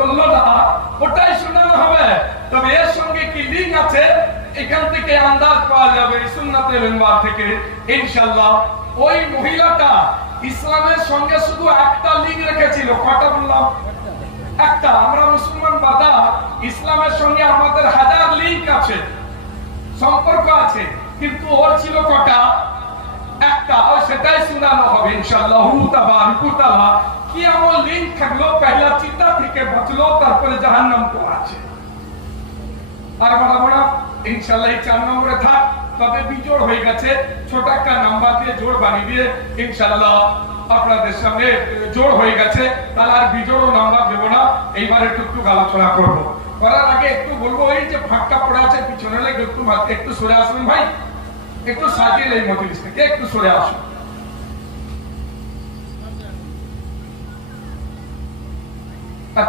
বললো না, ওটাই শোনানো হবে। তবে এর সঙ্গে কি লিঙ্ক আছে এখান থেকে আন্দাজ পাওয়া যাবে সুন্নাতের মেম্বার থেকে ইনশাআল্লাহ। ওই মহিলাটা ইসলামের সঙ্গে শুধু একটা লিঙ্ক রেখেছিল। কটা বললাম? একটা। আমরা মুসলমান বাদা, ইসলামের সঙ্গে আমাদের হাজার লিঙ্ক আছে, সম্পর্ক আছে, কিন্তু ওর ছিল কটা? একটা। সেটাই শোনানো হবে ইনশাআল্লাহ তাআলা। কি এমন লিঙ্ক থাকলো? পহলা চিন্তা থেকে বাঁচলো, তারপরে জাহান্নাম তো আছে। আর বাড়াবো না ইনশাআল্লাহ, 4 নম্বরে থাক। তবে বিজোড় হয়ে গেছে, ছোট একটা নাম্বার দিয়ে জোড় বানিয়ে দিয়ে ইনশাআল্লাহ আপনাদের সামনে জোড় হয়ে গেছে, তাহলে আর বিজোড় নাম্বার দেবো না। এইবার একটু আলোচনা করবো। করার আগে একটু বলবো, ওই যে ফাঁকটা পড়ে আছে পিছনে লেগে একটু সরে আসুন ভাই, একটু সাজিয়ে এই মজলিস থেকে একটু সরে আসুন।